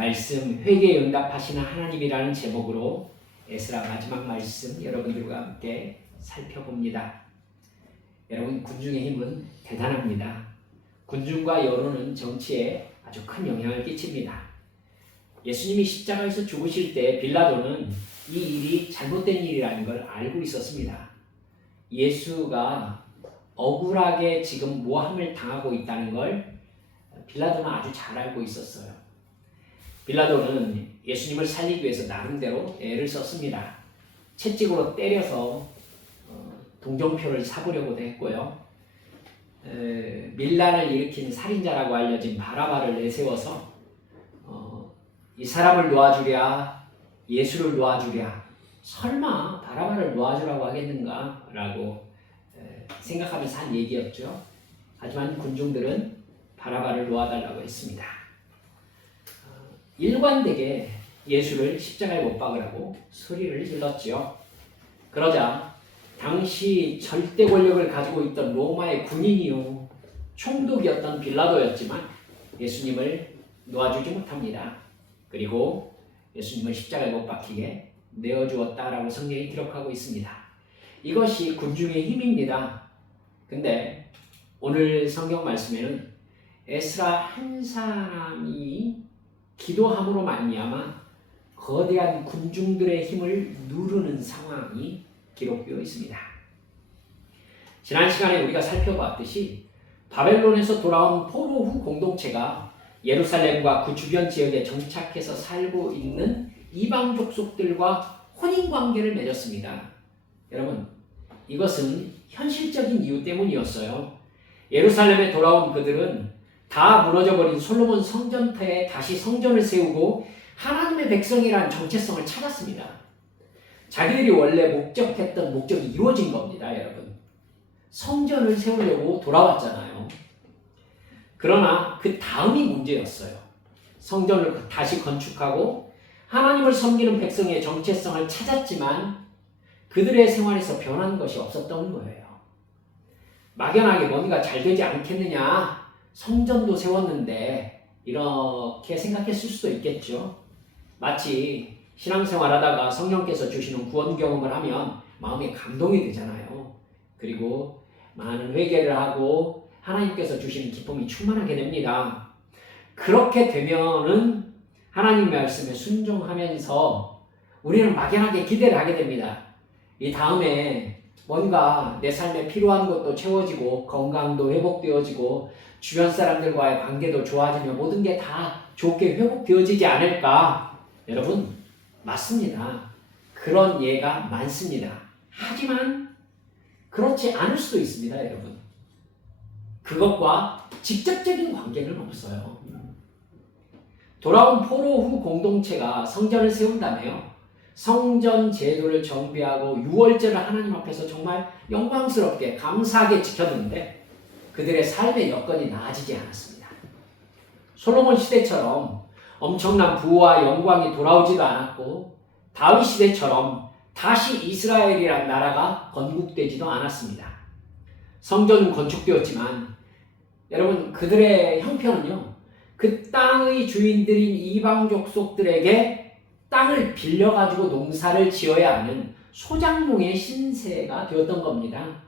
말씀 회개에 응답하시는 하나님이라는 제목으로 에스라 마지막 말씀 여러분들과 함께 살펴봅니다. 여러분, 군중의 힘은 대단합니다. 군중과 여론은 정치에 아주 큰 영향을 끼칩니다. 예수님이 십자가에서 죽으실 때 빌라도는 이 일이 잘못된 일이라는 걸 알고 있었습니다. 예수가 억울하게 지금 모함을 당하고 있다는 걸 빌라도는 아주 잘 알고 있었어요. 빌라도는 예수님을 살리기 위해서 나름대로 애를 썼습니다. 채찍으로 때려서 동정표를 사보려고도 했고요. 밀란을 일으킨 살인자라고 알려진 바라바를 내세워서 이 사람을 놓아주랴, 예수를 놓아주랴, 설마 바라바를 놓아주라고 하겠는가 라고 생각하면서 한 얘기였죠. 하지만 군중들은 바라바를 놓아달라고 했습니다. 일관되게 예수를 십자가에 못 박으라고 소리를 질렀지요. 그러자 당시 절대 권력을 가지고 있던 로마의 군인이요, 총독이었던 빌라도였지만 예수님을 놓아주지 못합니다. 그리고 예수님을 십자가에 못 박히게 내어주었다라고 성경이 기록하고 있습니다. 이것이 군중의 힘입니다. 근데 오늘 성경 말씀에는 에스라 한 사람이 기도함으로 말미암아 거대한 군중들의 힘을 누르는 상황이 기록되어 있습니다. 지난 시간에 우리가 살펴봤듯이 바벨론에서 돌아온 포로 후 공동체가 예루살렘과 그 주변 지역에 정착해서 살고 있는 이방 족속들과 혼인관계를 맺었습니다. 여러분, 이것은 현실적인 이유 때문이었어요. 예루살렘에 돌아온 그들은 다 무너져버린 솔로몬 성전터에 다시 성전을 세우고 하나님의 백성이라는 정체성을 찾았습니다. 자기들이 원래 목적했던 목적이 이루어진 겁니다, 여러분. 성전을 세우려고 돌아왔잖아요. 그러나 그 다음이 문제였어요. 성전을 다시 건축하고 하나님을 섬기는 백성의 정체성을 찾았지만 그들의 생활에서 변한 것이 없었던 거예요. 막연하게 뭔가 잘 되지 않겠느냐, 성전도 세웠는데 이렇게 생각했을 수도 있겠죠. 마치 신앙생활하다가 성령께서 주시는 구원 경험을 하면 마음에 감동이 되잖아요. 그리고 많은 회개를 하고 하나님께서 주시는 기쁨이 충만하게 됩니다. 그렇게 되면은 하나님 말씀에 순종하면서 우리는 막연하게 기대를 하게 됩니다. 이 다음에 뭔가 내 삶에 필요한 것도 채워지고 건강도 회복되어지고 주변 사람들과의 관계도 좋아지며 모든 게 다 좋게 회복되어지지 않을까? 여러분, 맞습니다. 그런 예가 많습니다. 하지만 그렇지 않을 수도 있습니다, 여러분. 그것과 직접적인 관계는 없어요. 돌아온 포로 후 공동체가 성전을 세운다며요. 성전 제도를 정비하고 유월절을 하나님 앞에서 정말 영광스럽게 감사하게 지켰는데 그들의 삶의 여건이 나아지지 않았습니다. 솔로몬 시대처럼 엄청난 부와 영광이 돌아오지도 않았고 다윗 시대처럼 다시 이스라엘이란 나라가 건국되지도 않았습니다. 성전은 건축되었지만 여러분, 그들의 형편은요, 그 땅의 주인들인 이방 족속들에게 땅을 빌려가지고 농사를 지어야 하는 소작농의 신세가 되었던 겁니다.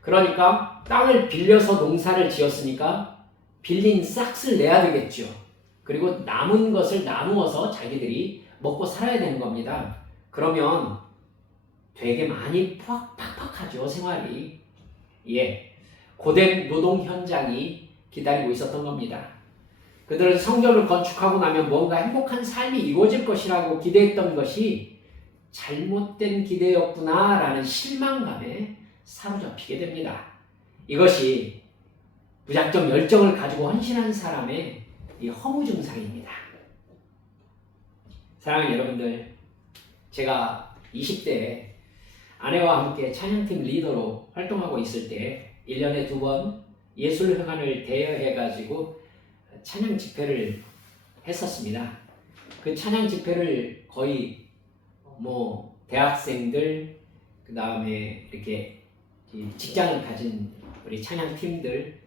그러니까 땅을 빌려서 농사를 지었으니까 빌린 싹을 내야 되겠죠. 그리고 남은 것을 나누어서 자기들이 먹고 살아야 되는 겁니다. 그러면 되게 많이 팍팍하죠, 생활이. 고된 노동 현장이 기다리고 있었던 겁니다. 그들은 성전을 건축하고 나면 뭔가 행복한 삶이 이루어질 것이라고 기대했던 것이 잘못된 기대였구나라는 실망감에 사로잡히게 됩니다. 이것이 무작정 열정을 가지고 헌신한 사람의 이 허무 증상입니다. 사랑하는 여러분들, 제가 20대에 아내와 함께 찬양팀 리더로 활동하고 있을 때 1년에 2번 예술회관을 대여해가지고 찬양 집회를 했었습니다. 그 찬양 집회를 거의 대학생들, 그 다음에 이렇게 직장을 가진 우리 찬양팀들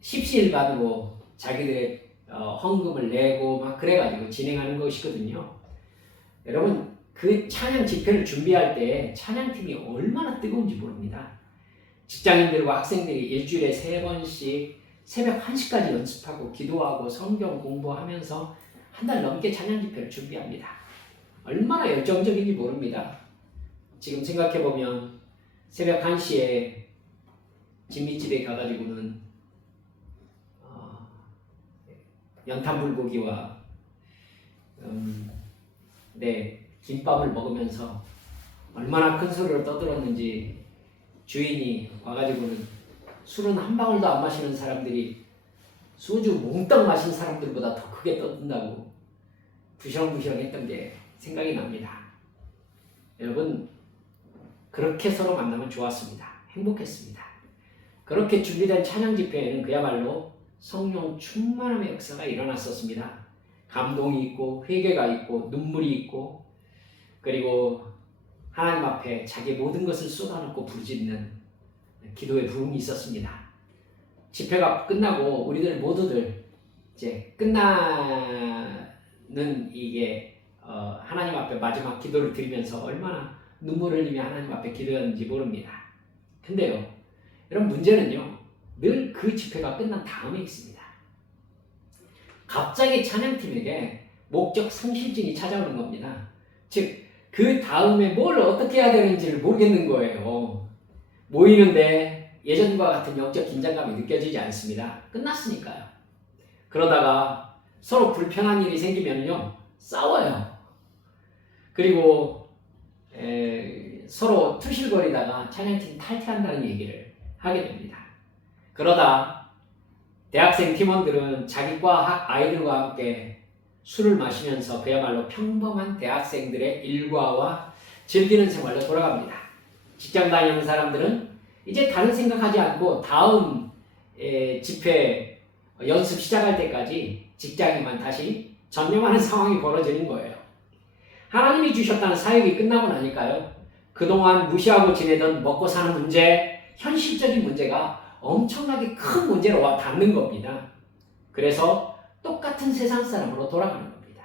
십시일반으로 자기들의 헌금을 내고 막 그래가지고 진행하는 것이거든요. 여러분 그 찬양 집회를 준비할 때 찬양팀이 얼마나 뜨거운지 모릅니다. 직장인들과 학생들이 일주일에 3번씩 새벽 1시까지 연습하고 기도하고 성경 공부하면서 한 달 넘게 찬양 집회를 준비합니다. 얼마나 열정적인지 모릅니다. 지금 생각해보면 새벽 1시에 진미집에 가가지고는 연탄불고기와 김밥을 먹으면서 얼마나 큰 소리를 떠들었는지 주인이 와가지고는 술은 한 방울도 안 마시는 사람들이 소주 몽땅 마신 사람들보다 더 크게 떠든다고 부시렁부시렁 했던 게 생각이 납니다. 여러분 그렇게 서로 만나면 좋았습니다. 행복했습니다. 그렇게 준비된 찬양 집회에는 그야말로 성령 충만함의 역사가 일어났었습니다. 감동이 있고 회개가 있고 눈물이 있고 그리고 하나님 앞에 자기 모든 것을 쏟아놓고 부르짖는 기도의 부흥이 있었습니다. 집회가 끝나고 우리들 모두들 이제 끝나는 이게 하나님 앞에 마지막 기도를 드리면서 얼마나 눈물을 흘리며 하나님 앞에 기도했는지 모릅니다. 근데요, 여러분 문제는요, 늘 그 집회가 끝난 다음에 있습니다. 갑자기 찬양팀에게 목적 상실증이 찾아오는 겁니다. 즉, 그 다음에 뭘 어떻게 해야 되는지를 모르겠는 거예요. 모이는데 예전과 같은 영적 긴장감이 느껴지지 않습니다. 끝났으니까요. 그러다가 서로 불편한 일이 생기면요, 싸워요. 그리고 서로 투실거리다가 찬양팀 탈퇴한다는 얘기를 하게 됩니다. 그러다 대학생 팀원들은 자기 과 아이들과 함께 술을 마시면서 그야말로 평범한 대학생들의 일과와 즐기는 생활로 돌아갑니다. 직장 다니는 사람들은 이제 다른 생각하지 않고 다음 집회 연습 시작할 때까지 직장에만 다시 전념하는 상황이 벌어지는 거예요. 하나님이 주셨다는 사역이 끝나고 나니까요, 그동안 무시하고 지내던 먹고 사는 문제, 현실적인 문제가 엄청나게 큰 문제로 와 닿는 겁니다. 그래서 똑같은 세상 사람으로 돌아가는 겁니다.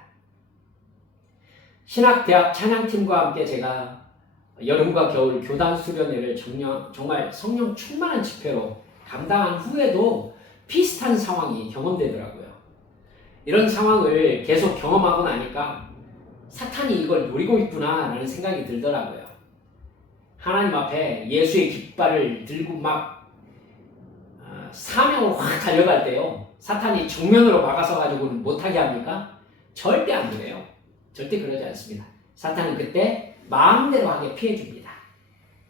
신학대학 찬양팀과 함께 제가 여름과 겨울 교단 수련회를 정말 성령 충만한 집회로 감당한 후에도 비슷한 상황이 경험되더라고요. 이런 상황을 계속 경험하고 나니까 사탄이 이걸 노리고 있구나 라는 생각이 들더라고요. 하나님 앞에 예수의 깃발을 들고 막 사명으로 확 달려갈 때요, 사탄이 정면으로 막아서 가지고는 못하게 합니까? 절대 안 그래요. 절대 그러지 않습니다. 사탄은 그때 마음대로 하게 피해줍니다.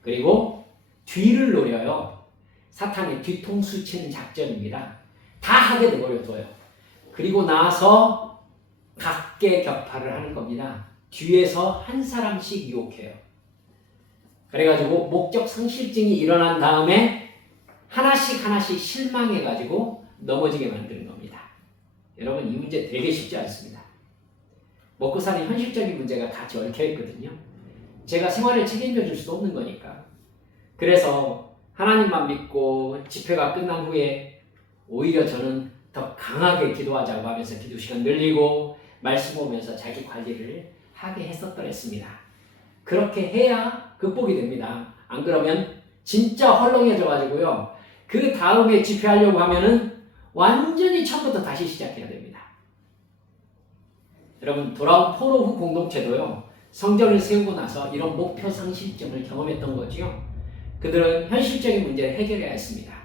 그리고 뒤를 노려요. 사탄의 뒤통수 치는 작전입니다. 다 하게 내버려둬요. 그리고 나서 각계격파를 하는 겁니다. 뒤에서 한 사람씩 유혹해요. 그래가지고 목적 상실증이 일어난 다음에 하나씩 실망해가지고 넘어지게 만드는 겁니다. 여러분, 이 문제 되게 쉽지 않습니다. 먹고 사는 현실적인 문제가 같이 얽혀있거든요. 제가 생활을 책임져 줄 수도 없는 거니까. 그래서 하나님만 믿고 집회가 끝난 후에 오히려 저는 더 강하게 기도하자고 하면서 기도 시간 늘리고 말씀 보면서 자기 관리를 하게 했었더랬습니다. 그렇게 해야 극복이 됩니다. 안 그러면 진짜 헐렁해져 가지고요, 그 다음에 집회하려고 하면은 완전히 처음부터 다시 시작해야 됩니다. 여러분, 돌아온 포로 후 공동체도요, 성전을 세우고 나서 이런 목표 상실증을 경험했던 거지요. 그들은 현실적인 문제를 해결해야 했습니다.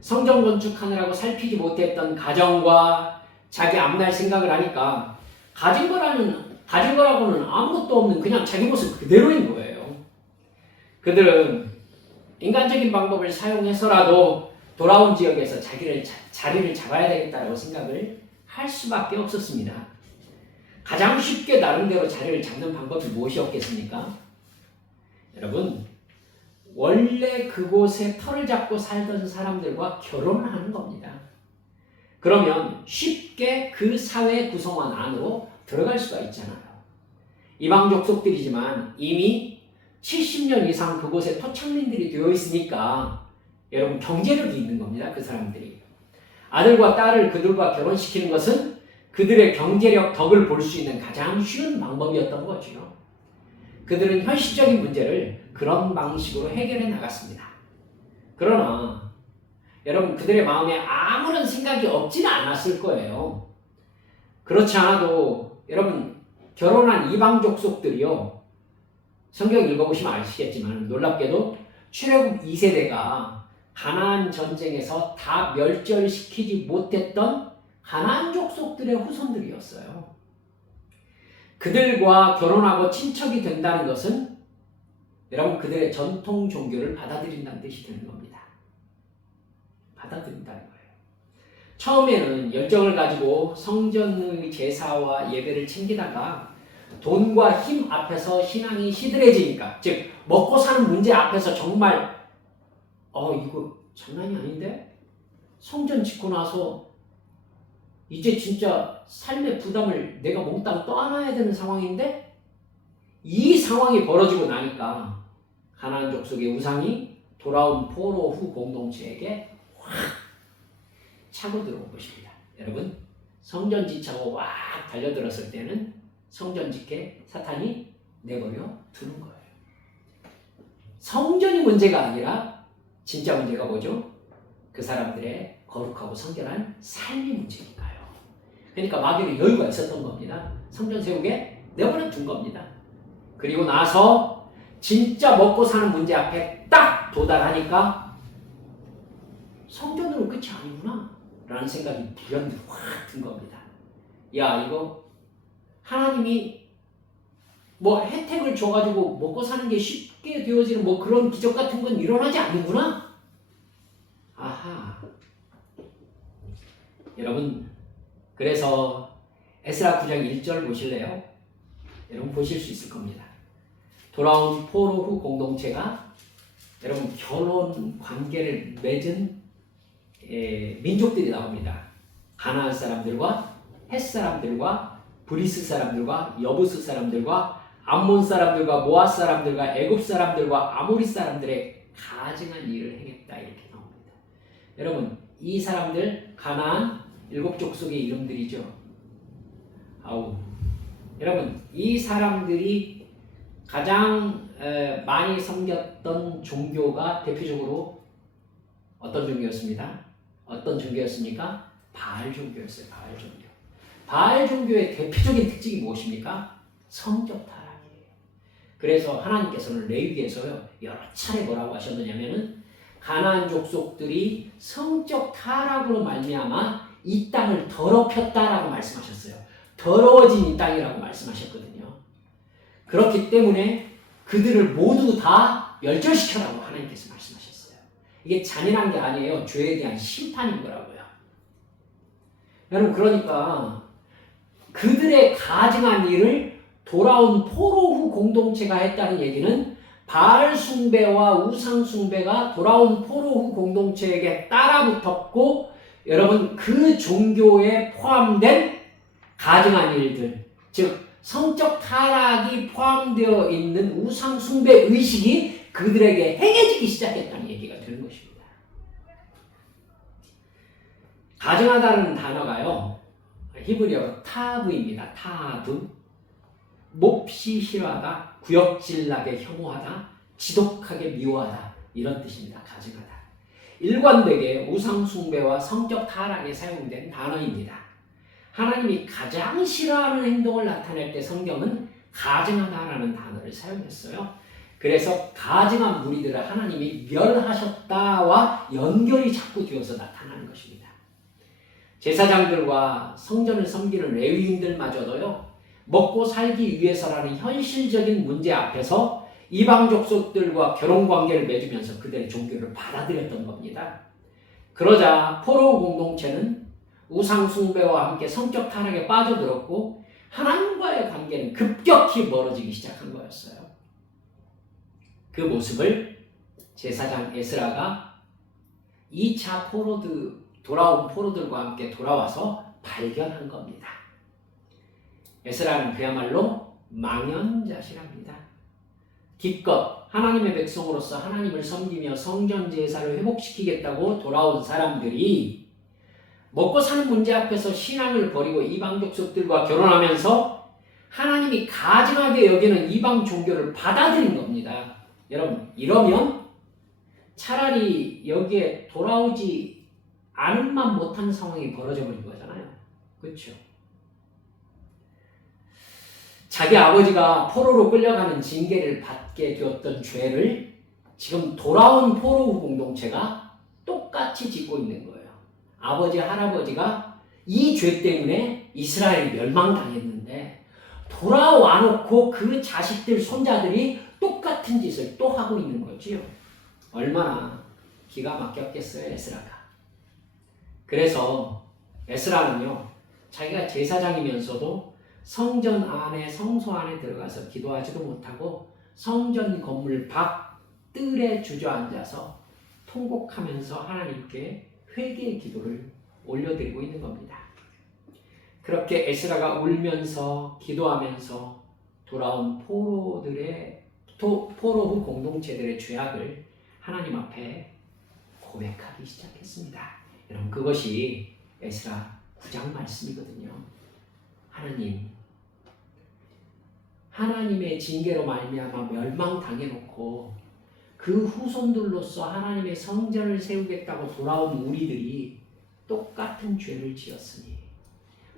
성전 건축하느라고 살피지 못했던 가정과 자기 앞날 생각을 하니까 가진 거라고는 아무것도 없는 그냥 자기 모습 그대로인 거예요. 그들은 인간적인 방법을 사용해서라도 돌아온 지역에서 자리를 잡아야 되겠다고 생각을 할 수밖에 없었습니다. 가장 쉽게 나름대로 자리를 잡는 방법이 무엇이었겠습니까? 여러분, 원래 그곳에 터를 잡고 살던 사람들과 결혼을 하는 겁니다. 그러면 쉽게 그 사회 구성원 안으로 들어갈 수가 있잖아요. 이방 족속들이지만 이미 70년 이상 그곳에 토착민들이 되어 있으니까 여러분 경제력이 있는 겁니다. 그 사람들이. 아들과 딸을 그들과 결혼시키는 것은 그들의 경제력 덕을 볼 수 있는 가장 쉬운 방법이었던 거죠. 그들은 현실적인 문제를 그런 방식으로 해결해 나갔습니다. 그러나 여러분 그들의 마음에 아무런 생각이 없지는 않았을 거예요. 그렇지 않아도 여러분 결혼한 이방 족속들이요. 성경 읽어보시면 아시겠지만 놀랍게도 출애굽 2세대가 가나안 전쟁에서 다 멸절시키지 못했던 가나안 족속들의 후손들이었어요. 그들과 결혼하고 친척이 된다는 것은 여러분 그들의 전통 종교를 받아들인다는 뜻이 되는 겁니다. 받아들인다는 거예요. 처음에는 열정을 가지고 성전의 제사와 예배를 챙기다가 돈과 힘 앞에서 신앙이 시들해지니까, 즉 먹고 사는 문제 앞에서 정말 이거 장난이 아닌데? 성전 짓고 나서 이제 진짜 삶의 부담을 내가 몽땅 떠안아야 되는 상황인데 이 상황이 벌어지고 나니까 가나안 족속의 우상이 돌아온 포로 후 공동체에게 확 차고 들어온 것입니다. 여러분 성전 짓자고 확 달려들었을 때는 성전 짓게 사탄이 내버려 두는 거예요. 성전이 문제가 아니라 진짜 문제가 뭐죠? 그 사람들의 거룩하고 성결한 삶이 문제니까요. 그러니까 마귀는 여유가 있었던 겁니다. 성전 세우게 내버려 둔 겁니다. 그리고 나서 진짜 먹고 사는 문제 앞에 딱 도달하니까 성전으로 끝이 아니구나 라는 생각이 불현듯 확 든 겁니다. 야, 이거 하나님이 뭐 혜택을 줘가지고 먹고 사는 게 쉽게 되어지는 뭐 그런 기적 같은 건 일어나지 않는구나. 아하. 여러분 그래서 에스라 9장 1절 보실래요? 여러분 보실 수 있을 겁니다. 돌아온 포로 후 공동체가 여러분 결혼 관계를 맺은 민족들이 나옵니다. 가나안 사람들과 헷 사람들과 브리스 사람들과 여부스 사람들과 암몬 사람들과 모압 사람들과 애굽 사람들과 아모리 사람들의 가증한 일을 행했다 이렇게 나옵니다. 여러분 이 사람들 가나안 7족속의 이름들이죠. 여러분 이 사람들이 가장 많이 섬겼던 종교가 대표적으로 어떤 종교였습니다? 어떤 종교였습니까? 바알 종교였어요. 바알 종교. 바알 종교의 대표적인 특징이 무엇입니까? 성적 타락이에요. 그래서 하나님께서는 레위기에서요 여러 차례 뭐라고 하셨느냐면은 가나안 족속들이 성적 타락으로 말미암아 이 땅을 더럽혔다라고 말씀하셨어요. 더러워진 이 땅이라고 말씀하셨거든요. 그렇기 때문에 그들을 모두 다 멸절시켜라고 하나님께서 말씀하셨어요. 이게 잔인한 게 아니에요. 죄에 대한 심판인 거라고요. 여러분 그러니까 그들의 가증한 일을 돌아온 포로 후 공동체가 했다는 얘기는 바알 숭배와 우상 숭배가 돌아온 포로 후 공동체에게 따라붙었고 여러분 그 종교에 포함된 가증한 일들, 즉 성적 타락이 포함되어 있는 우상 숭배 의식이 그들에게 행해지기 시작했다는 얘기가 되는 것입니다. 가증하다는 단어가요 히브리어 타브입니다. 타브. 몹시 싫어하다, 구역질나게 혐오하다, 지독하게 미워하다 이런 뜻입니다. 가증하다. 일관되게 우상 숭배와 성적 타락에 사용된 단어입니다. 하나님이 가장 싫어하는 행동을 나타낼 때 성경은 가증하다라는 단어를 사용했어요. 그래서 가증한 무리들을 하나님이 멸하셨다와 연결이 자꾸 되어서 나타나는 것입니다. 제사장들과 성전을 섬기는 레위인들마저도요 먹고 살기 위해서라는 현실적인 문제 앞에서 이방 족속들과 결혼 관계를 맺으면서 그들의 종교를 받아들였던 겁니다. 그러자 포로 공동체는 우상 숭배와 함께 성적 타락에 빠져들었고 하나님과의 관계는 급격히 멀어지기 시작한 거였어요. 그 모습을 제사장 에스라가 2차 돌아온 포로들과 함께 돌아와서 발견한 겁니다. 에스라는 그야말로 망연자실합니다. 기껏 하나님의 백성으로서 하나님을 섬기며 성전 제사를 회복시키겠다고 돌아온 사람들이 먹고 사는 문제 앞에서 신앙을 버리고 이방 족속들과 결혼하면서 하나님이 가증하게 여기는 이방 종교를 받아들인 겁니다. 여러분, 이러면 차라리 여기에 돌아오지 않을만 못한 상황이 벌어져 버린 거잖아요. 그렇죠? 자기 아버지가 포로로 끌려가는 징계를 받게 되었던 죄를 지금 돌아온 포로 공동체가 똑같이 짓고 있는 거예요. 아버지, 할아버지가 이 죄 때문에 이스라엘이 멸망당했는데 돌아와 놓고 그 자식들, 손자들이 똑같은 짓을 또 하고 있는 거지요. 얼마나 기가 막혔겠어요, 에스라가. 그래서 에스라는요, 자기가 제사장이면서도 성전 안에, 성소 안에 들어가서 기도하지도 못하고 성전 건물 밖 뜰에 주저앉아서 통곡하면서 하나님께 회개의 기도를 올려드리고 있는 겁니다. 그렇게 에스라가 울면서 기도하면서 돌아온 포로후 공동체들의 죄악을 하나님 앞에 고백하기 시작했습니다. 여러분, 그것이 에스라 9장 말씀이거든요. 하나님의 징계로 말미암아 멸망당해놓고 그 후손들로서 하나님의 성전을 세우겠다고 돌아온 우리들이 똑같은 죄를 지었으니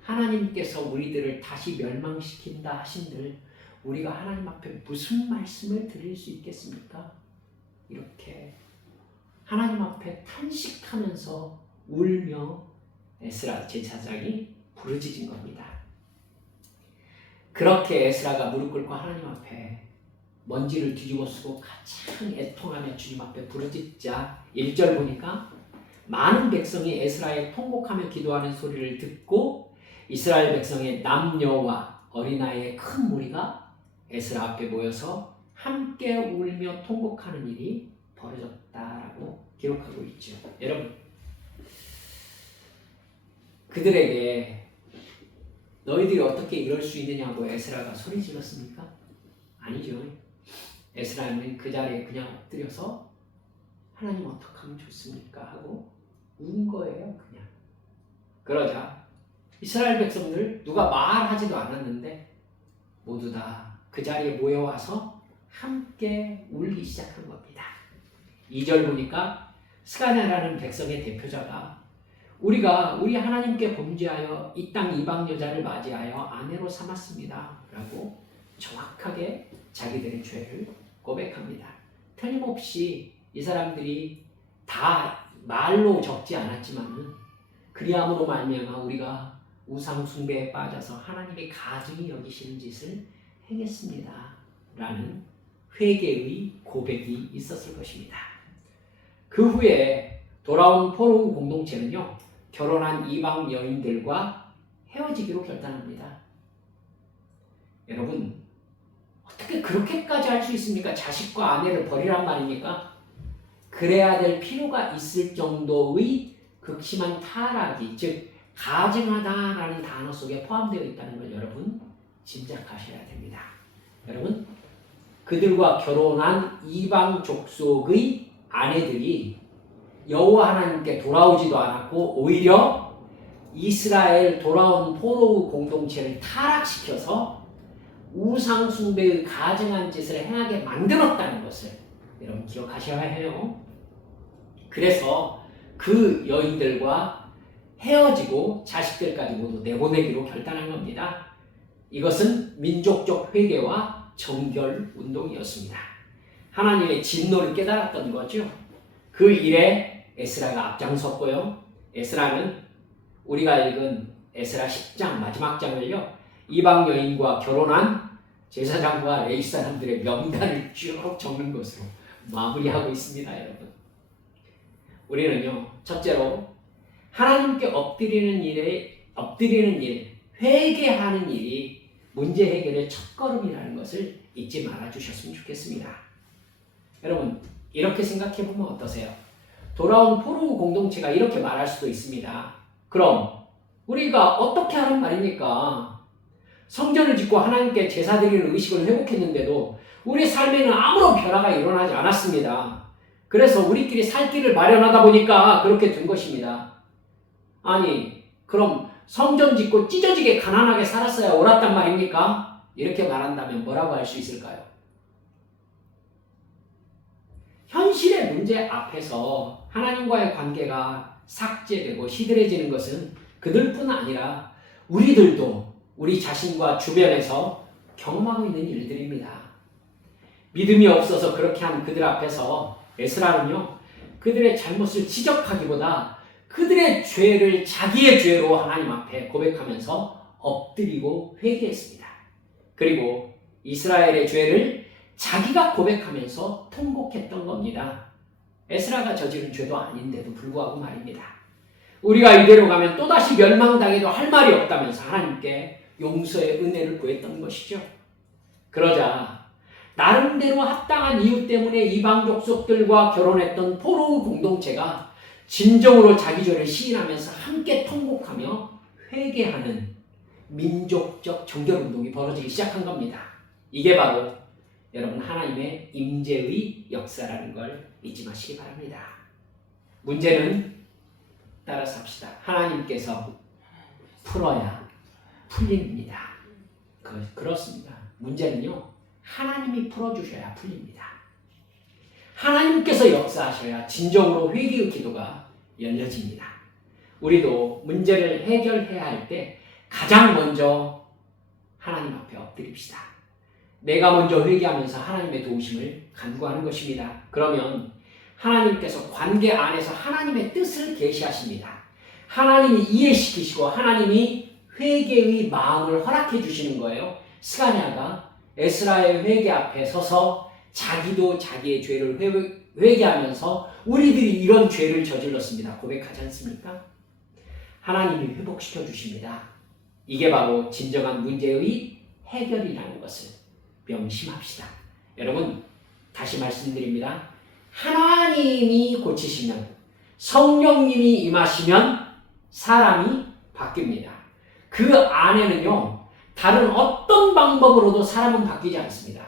하나님께서 우리들을 다시 멸망시킨다 하신들 우리가 하나님 앞에 무슨 말씀을 드릴 수 있겠습니까? 이렇게 하나님 앞에 탄식하면서 울며 에스라 제사장이 부르짖은 겁니다. 그렇게 에스라가 무릎 꿇고 하나님 앞에 먼지를 뒤집어 쓰고 가장 애통하며 주님 앞에 부르짖자 1절 보니까 많은 백성이 에스라의 통곡하며 기도하는 소리를 듣고 이스라엘 백성의 남녀와 어린아이의 큰 무리가 에스라 앞에 모여서 함께 울며 통곡하는 일이 벌어졌다라고 기록하고 있죠. 여러분, 그들에게 너희들이 어떻게 이럴 수 있느냐고 에스라가 소리 질렀습니까? 아니죠. 에스라는 그 자리에 그냥 엎드려서 하나님 어떻게 하면 좋습니까? 하고 운 거예요. 그냥. 그러자 이스라엘 백성들 누가 말하지도 않았는데 모두 다 그 자리에 모여와서 함께 울기 시작한 겁니다. 2절 보니까 스가냐라는 백성의 대표자가 우리가 우리 하나님께 범죄하여 이 땅 이방 여자를 맞이하여 아내로 삼았습니다. 라고 정확하게 자기들의 죄를 고백합니다. 틀림없이 이 사람들이 다 말로 적지 않았지만 그리함으로 말미암아 우리가 우상 숭배에 빠져서 하나님의 가증히 여기시는 짓을 행했습니다. 라는 회개의 고백이 있었을 것입니다. 그 후에 돌아온 포로 공동체는요, 결혼한 이방 여인들과 헤어지기로 결단합니다. 여러분, 어떻게 그렇게까지 할 수 있습니까? 자식과 아내를 버리란 말입니까? 그래야 될 필요가 있을 정도의 극심한 타락이, 즉 가증하다라는 단어 속에 포함되어 있다는 걸 여러분 짐작하셔야 됩니다. 여러분, 그들과 결혼한 이방 족속의 아내들이 여호와 하나님께 돌아오지도 않았고 오히려 이스라엘 돌아온 포로 공동체를 타락시켜서 우상 숭배의 가증한 짓을 행하게 만들었다는 것을 여러분 기억하셔야 해요. 그래서 그 여인들과 헤어지고 자식들까지 모두 내보내기로 결단한 겁니다. 이것은 민족적 회개와 정결 운동이었습니다. 하나님의 진노를 깨달았던 거죠. 그 일에 에스라가 앞장섰고요. 에스라는 우리가 읽은 에스라 10장 마지막 장을요, 이방 여인과 결혼한 제사장과 레위 사람들의 명단을 쭉 적는 것으로 마무리하고 있습니다. 여러분, 우리는요, 첫째로 하나님께 엎드리는 일, 회개하는 일이 문제 해결의 첫걸음이라는 것을 잊지 말아주셨으면 좋겠습니다. 여러분, 이렇게 생각해보면 어떠세요? 돌아온 포로 공동체가 이렇게 말할 수도 있습니다. 그럼 우리가 어떻게 하는 말입니까? 성전을 짓고 하나님께 제사 드리는 의식을 회복했는데도 우리 삶에는 아무런 변화가 일어나지 않았습니다. 그래서 우리끼리 살 길을 마련하다 보니까 그렇게 된 것입니다. 아니 그럼 성전 짓고 찢어지게 가난하게 살았어야 옳았단 말입니까? 이렇게 말한다면 뭐라고 할 수 있을까요? 현실의 문제 앞에서 하나님과의 관계가 삭제되고 시들해지는 것은 그들뿐 아니라 우리들도 우리 자신과 주변에서 경험하고 있는 일들입니다. 믿음이 없어서 그렇게 한 그들 앞에서 에스라는요, 그들의 잘못을 지적하기보다 그들의 죄를 자기의 죄로 하나님 앞에 고백하면서 엎드리고 회개했습니다. 그리고 이스라엘의 죄를 자기가 고백하면서 통곡했던 겁니다. 에스라가 저지른 죄도 아닌데도 불구하고 말입니다. 우리가 이대로 가면 또다시 멸망당해도 할 말이 없다면서 하나님께 용서의 은혜를 구했던 것이죠. 그러자 나름대로 합당한 이유 때문에 이방 족속들과 결혼했던 포로의 공동체가 진정으로 자기 죄를 시인하면서 함께 통곡하며 회개하는 민족적 정결운동이 벌어지기 시작한 겁니다. 이게 바로 여러분 하나님의 임재의 역사라는 걸 잊지 마시기 바랍니다. 문제는 따라서 합시다. 하나님께서 풀어야 풀립니다. 그렇습니다. 문제는요, 하나님이 풀어주셔야 풀립니다. 하나님께서 역사하셔야 진정으로 회개의 기도가 열려집니다. 우리도 문제를 해결해야 할 때 가장 먼저 하나님 앞에 엎드립시다. 내가 먼저 회개하면서 하나님의 도우심을 간구하는 것입니다. 그러면 하나님께서 관계 안에서 하나님의 뜻을 계시하십니다. 하나님이 이해시키시고 하나님이 회개의 마음을 허락해 주시는 거예요. 스가랴가 에스라의 회개 앞에 서서 자기도 자기의 죄를 회개하면서 우리들이 이런 죄를 저질렀습니다. 고백하지 않습니까? 하나님이 회복시켜 주십니다. 이게 바로 진정한 문제의 해결이라는 것을 명심합시다. 여러분, 다시 말씀드립니다. 하나님이 고치시면, 성령님이 임하시면 사람이 바뀝니다. 그 안에는요, 다른 어떤 방법으로도 사람은 바뀌지 않습니다.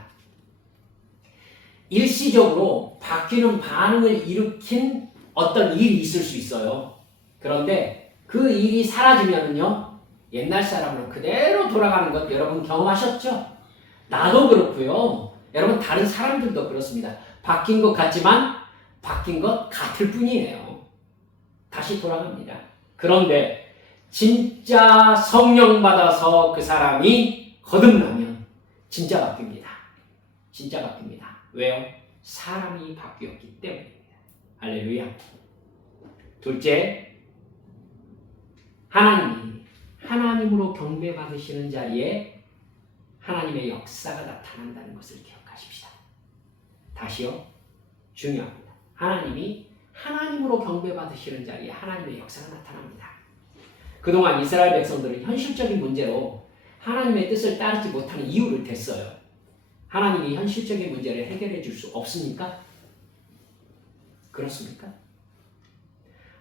일시적으로 바뀌는 반응을 일으킨 어떤 일이 있을 수 있어요. 그런데 그 일이 사라지면은요, 옛날 사람으로 그대로 돌아가는 것 여러분 경험하셨죠? 나도 그렇고요. 여러분 다른 사람들도 그렇습니다. 바뀐 것 같지만 바뀐 것 같을 뿐이에요. 다시 돌아갑니다. 그런데 진짜 성령 받아서 그 사람이 거듭나면 진짜 바뀝니다. 진짜 바뀝니다. 왜요? 사람이 바뀌었기 때문입니다. 할렐루야. 둘째, 하나님이 하나님으로 경배받으시는 자리에 하나님의 역사가 나타난다는 것을 기억하십시다. 다시요. 중요합니다. 하나님이 하나님으로 경배받으시는 자리에 하나님의 역사가 나타납니다. 그동안 이스라엘 백성들은 현실적인 문제로 하나님의 뜻을 따르지 못하는 이유를 댔어요. 하나님이 현실적인 문제를 해결해 줄 수 없습니까? 그렇습니까?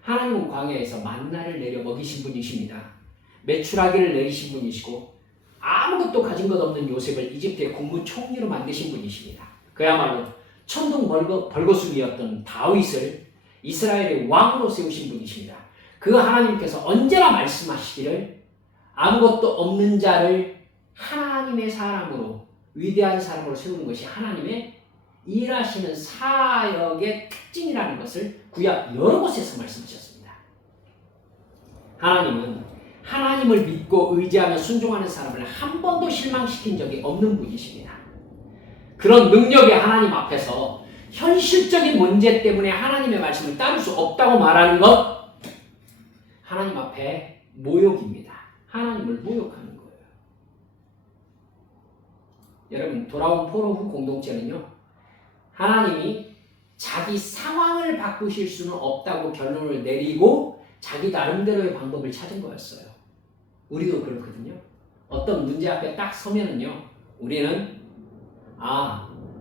하나님은 광야에서 만나를 내려 먹이신 분이십니다. 메추라기를 내리신 분이시고 아무것도 가진 것 없는 요셉을 이집트의 국무총리로 만드신 분이십니다. 그야말로 천둥 벌거숭이였던 다윗을 이스라엘의 왕으로 세우신 분이십니다. 그 하나님께서 언제나 말씀하시기를 아무것도 없는 자를 하나님의 사람으로, 위대한 사람으로 세우는 것이 하나님의 일하시는 사역의 특징이라는 것을 구약 여러 곳에서 말씀하셨습니다. 하나님은 하나님을 믿고 의지하며 순종하는 사람을 한 번도 실망시킨 적이 없는 분이십니다. 그런 능력의 하나님 앞에서 현실적인 문제 때문에 하나님의 말씀을 따를 수 없다고 말하는 것, 하나님 앞에 모욕입니다. 하나님을 모욕하는 거예요. 여러분, 돌아온 포로 후 공동체는요, 하나님이 자기 상황을 바꾸실 수는 없다고 결론을 내리고 자기 나름대로의 방법을 찾은 거였어요. 우리도 그렇거든요. 어떤 문제 앞에 딱 서면은요, 우리는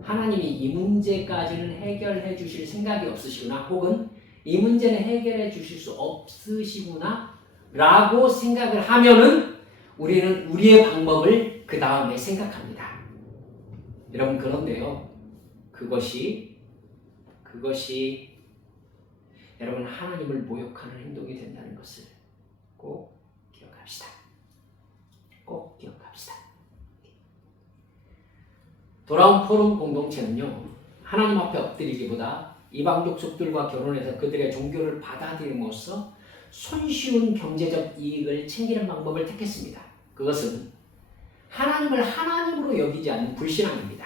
하나님이 이 문제까지는 해결해 주실 생각이 없으시구나, 혹은 이 문제는 해결해 주실 수 없으시구나 라고 생각을 하면은 우리는 우리의 방법을 그 다음에 생각합니다. 여러분, 그런데요, 그것이 여러분 하나님을 모욕하는 행동이 된다는 것을 꼭 기억합시다. 꼭 기억합시다. 돌아온 포럼 공동체는요, 하나님 앞에 엎드리기보다 이방 족속들과 결혼해서 그들의 종교를 받아들임으로써 손쉬운 경제적 이익을 챙기는 방법을 택했습니다. 그것은 하나님을 하나님으로 여기지 않는 불신앙입니다.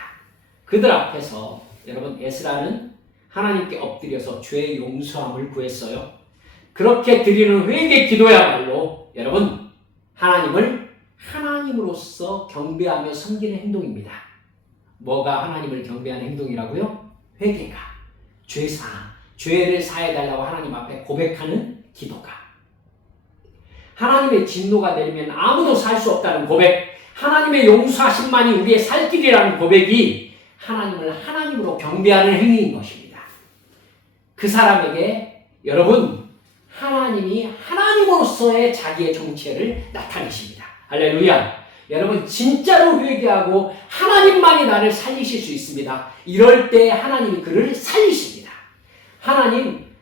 그들 앞에서 여러분 에스라는 하나님께 엎드려서 죄의 용서함을 구했어요. 그렇게 드리는 회개 기도야말로 여러분 하나님을 하나님으로서 경배하며 섬기는 행동입니다. 뭐가 하나님을 경배하는 행동이라고요? 회개가, 죄를 사해달라고 하나님 앞에 고백하는 기도가. 하나님의 진노가 내리면 아무도 살 수 없다는 고백, 하나님의 용서하심만이 우리의 살 길이라는 고백이 하나님을 하나님으로 경배하는 행위인 것입니다. 그 사람에게 여러분 하나님이 하나님으로서의 자기의 정체를 나타내십니다. 할렐루야. 여러분 진짜로 회개하고 하나님만이 나를 살리실 수 있습니다. 이럴 때 하나님이 그를 살리십니다.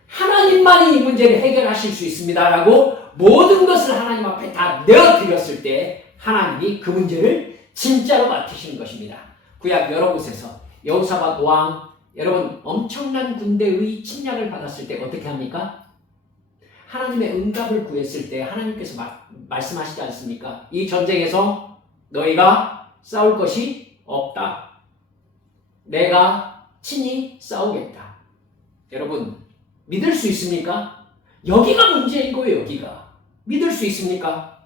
하나님만이 이 문제를 해결하실 수 있습니다 라고 모든 것을 하나님 앞에 다 내어드렸을 때 하나님이 그 문제를 진짜로 맡으시는 것입니다. 구약 여러 곳에서 여호사밧 왕 여러분 엄청난 군대의 침략을 받았을 때 어떻게 합니까? 하나님의 응답을 구했을 때 하나님께서 말씀하시지 않습니까? 이 전쟁에서 너희가 싸울 것이 없다. 내가 친히 싸우겠다. 여러분 믿을 수 있습니까? 여기가 문제인 거예요. 여기가. 믿을 수 있습니까?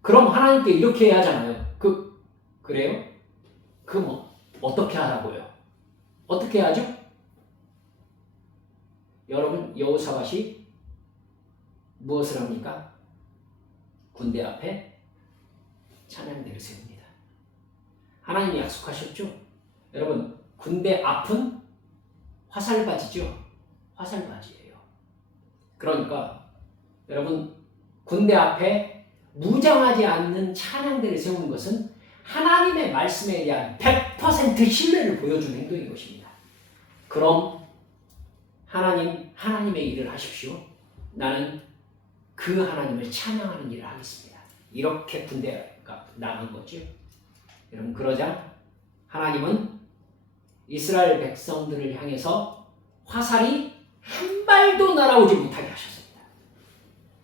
그럼 하나님께 이렇게 해야 하잖아요. 그래요? 어떻게 하라고요? 어떻게 해야죠? 여러분 여호사밧이 무엇을 합니까? 군대 앞에 찬양대를 세웁니다. 하나님이 약속하셨죠? 여러분 군대 앞은 화살바지죠? 화살바지예요. 그러니까 여러분 군대 앞에 무장하지 않는 찬양대를 세우는 것은 하나님의 말씀에 대한 100% 신뢰를 보여주는 행동인 것입니다. 그럼 하나님의 일을 하십시오. 나는 그 하나님을 찬양하는 일을 하겠습니다. 이렇게 군대가 나간 거죠. 여러분 그러자 하나님은 이스라엘 백성들을 향해서 화살이 한 발도 날아오지 못하게 하셨습니다.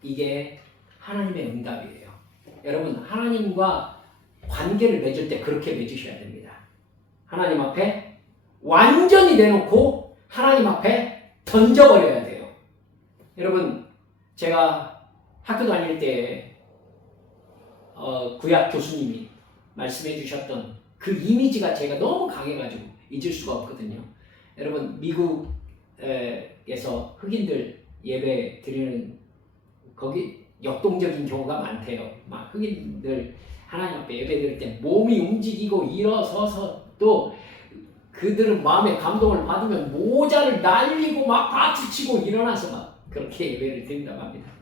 이게 하나님의 응답이에요. 여러분 하나님과 관계를 맺을 때 그렇게 맺으셔야 됩니다. 하나님 앞에 완전히 내놓고 하나님 앞에 던져버려야 돼요. 여러분 제가 학교 다닐 때 구약 교수님이 말씀해 주셨던 그 이미지가 제가 너무 강해가지고 잊을 수가 없거든요. 여러분 미국에서 흑인들 예배 드리는 거기 역동적인 경우가 많대요. 막 흑인들 하나님 앞에 예배 드릴 때 몸이 움직이고 일어서서 또 그들은 마음의 감동을 받으면 모자를 날리고 막 박수치고 일어나서 막 그렇게 예배를 드린다고 합니다.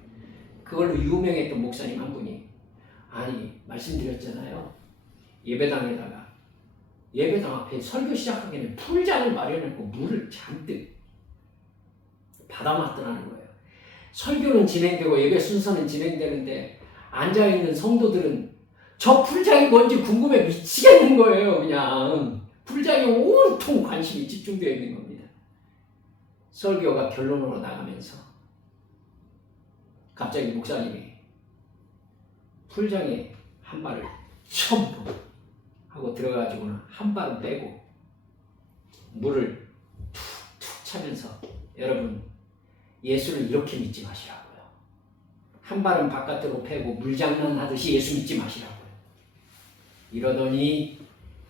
그걸로 유명했던 목사님 한 분이 말씀드렸잖아요. 예배당 앞에 설교 시작하기 전에 풀장을 마련했고 물을 잔뜩 받아놨더라는 거예요. 설교는 진행되고 예배 순서는 진행되는데 앉아있는 성도들은 저 풀장이 뭔지 궁금해 미치겠는 거예요. 그냥 풀장에 온통 관심이 집중되어 있는 겁니다. 설교가 결론으로 나가면서 갑자기 목사님이 풀장에 한 발을 첨부 하고 들어가지고는 한 발을 빼고 물을 툭툭 차면서 여러분 예수를 이렇게 믿지 마시라고요. 한 발은 바깥으로 패고 물장난 하듯이 예수 믿지 마시라고요. 이러더니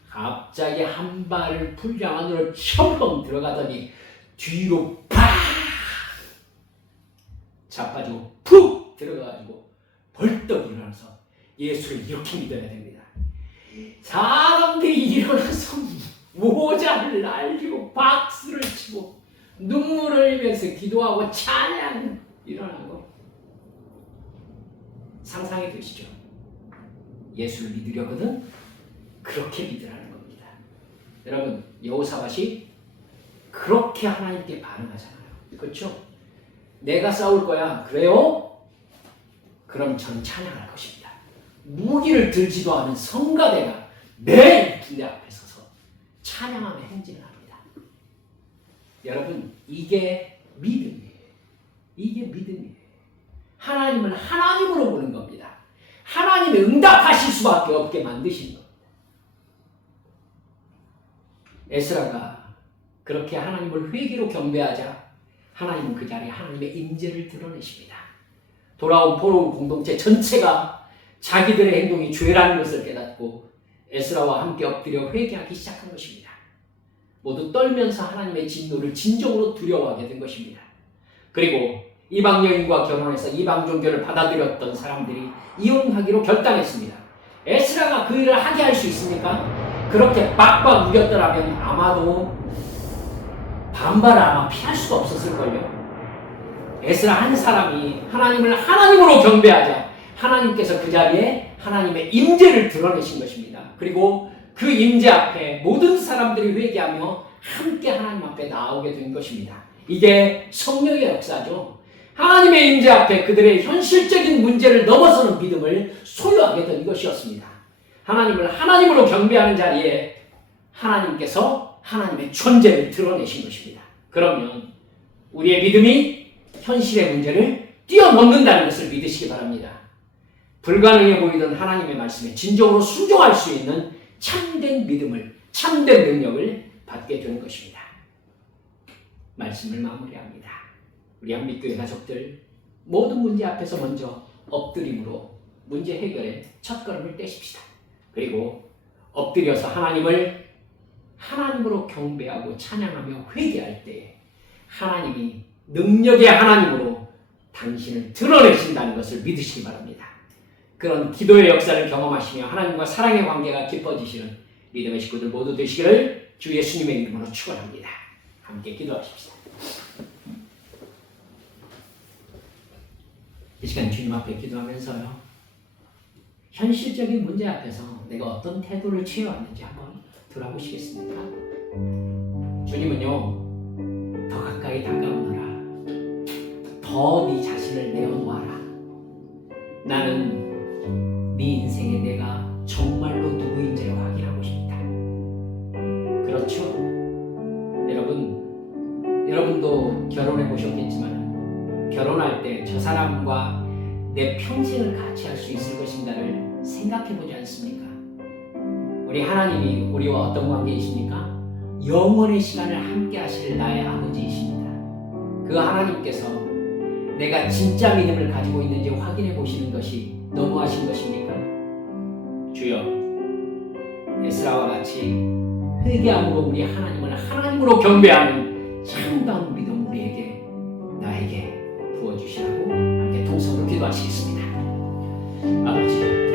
갑자기 한 발을 풀장 안으로 처음 들어가더니 뒤로 팍 자빠지고 푹 들어가가지고 벌떡 일어나서 예수를 이렇게 믿어야 됩니다. 사람들이 일어나서 모자를 날리고 박수를 치고 눈물을 흘리면서 기도하고 찬양 일어나고 상상이 되시죠? 예수를 믿으려거든 그렇게 믿으라는 겁니다. 여러분 여호사밧이 그렇게 하나님께 반응하잖아요. 그렇죠? 내가 싸울 거야. 그래요? 그럼 저는 찬양할 것입니다. 무기를 들지도 않은 성가대가 매일 군대 앞에 서서 찬양하며 행진을 합니다. 여러분, 이게 믿음이에요. 이게 믿음이에요. 하나님을 하나님으로 보는 겁니다. 하나님이 응답하실 수밖에 없게 만드신 겁니다. 에스라가 그렇게 하나님을 회개로 경배하자 하나님은 그 자리에 하나님의 임재를 드러내십니다. 돌아온 포로온 공동체 전체가 자기들의 행동이 죄라는 것을 깨닫고 에스라와 함께 엎드려 회개하기 시작한 것입니다. 모두 떨면서 하나님의 진노를 진정으로 두려워하게 된 것입니다. 그리고 이방 여인과 결혼해서 이방 종교를 받아들였던 사람들이 이혼하기로 결단했습니다. 에스라가 그 일을 하게 할 수 있습니까? 그렇게 빡빡 우겼더라면 아마도 반발을 아마 피할 수가 없었을걸요. 에스라 한 사람이 하나님을 하나님으로 경배하자 하나님께서 그 자리에 하나님의 임재를 드러내신 것입니다. 그리고 그 임재 앞에 모든 사람들이 회개하며 함께 하나님 앞에 나오게 된 것입니다. 이게 성령의 역사죠. 하나님의 임재 앞에 그들의 현실적인 문제를 넘어서는 믿음을 소유하게 된 것이었습니다. 하나님을 하나님으로 경배하는 자리에 하나님께서 하나님의 존재를 드러내신 것입니다. 그러면 우리의 믿음이 현실의 문제를 뛰어넘는다는 것을 믿으시기 바랍니다. 불가능해 보이던 하나님의 말씀에 진정으로 순종할 수 있는 참된 믿음을, 참된 능력을 받게 되는 것입니다. 말씀을 마무리합니다. 우리 한빛교회 가족들, 모든 문제 앞에서 먼저 엎드림으로 문제 해결에 첫걸음을 떼십시다. 그리고 엎드려서 하나님을 하나님으로 경배하고 찬양하며 회개할 때에 하나님이 능력의 하나님으로 당신을 드러내신다는 것을 믿으시기 바랍니다. 그런 기도의 역사를 경험하시며 하나님과 사랑의 관계가 깊어지시는 믿음의 식구들 모두 되시기를 주 예수님의 이름으로 축원합니다. 함께 기도하십시다. 이 시간 주님 앞에 기도하면서요, 현실적인 문제 앞에서 내가 어떤 태도를 취해왔는지 한번 돌아보시겠습니까? 주님은요, 더 가까이 다가오너라, 더 네 자신을 내어놓아라. 나는 네 인생에 내가 정말로 누구인지를 확인하고 싶다. 그렇죠? 여러분도 결혼해 보셨겠지만 결혼할 때 저 사람과 내 평생을 같이 할 수 있을 것인가를 생각해 보지 않습니까? 우리 하나님이 우리와 어떤 관계이십니까? 영원의 시간을 함께 하실 나의 아버지이십니다. 그 하나님께서 내가 진짜 믿음을 가지고 있는지 확인해 보시는 것이 너무하신 것입니까? 주여, 에스라와 같이 회개함으로 우리 하나님을 하나님으로 경배하는 참다운 믿음 우리에게, 나에게 부어주시라고 함께 동성으로 기도하시겠습니다. 아버지,